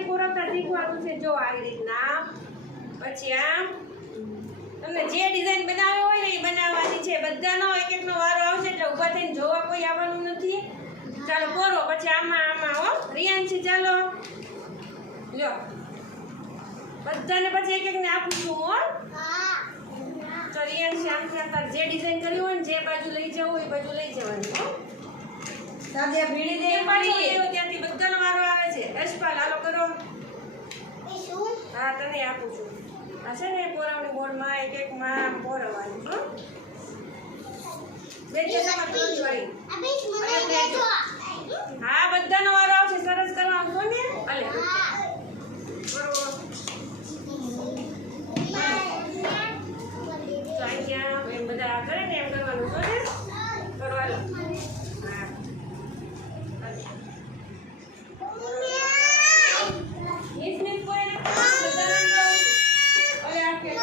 ખાલી કોરવતા શીખવાનું છે જો આવી રીતના પછી આમ તમને જે ડિઝાઇન બનાવી હોય ને એ બનાવવાની છે બધાનો એક એકનો વારો આવશે એટલે ઊભા થઈને જોવા કોઈ આવવાનું નથી ચાલો કોરો પછી આમાં હો રિયાંશી ચાલો લ્યો બધાને પછી એક એકને આપું છું હો તો રિયાંશી આમથી તાર જે ડિઝાઇન કરી હોય ને જે બાજુ લઈ જવું હોય એ બાજુ લઈ જવાની હો સાદે ભીડી દે પાડી ત્યાંથી બધાનો વારો આવે છે યશપાલ હાલો કરો હા તને આપું છું આ છે ને કોરાવણી બોર્ડમાં એક એક માં કોરવાની હો બે જગ્યામાં ત્રણ વાળી હા બધાનો વારો આવશે સરસ કરવાનું છો ને અલે બરોબર તો અહીંયા એમ બધા કરે ને એમ કરવાનું છો ને કરવાનું હા इसमें कोई अरे आप क्या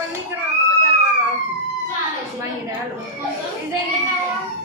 नहीं करो बता लो डिजाइन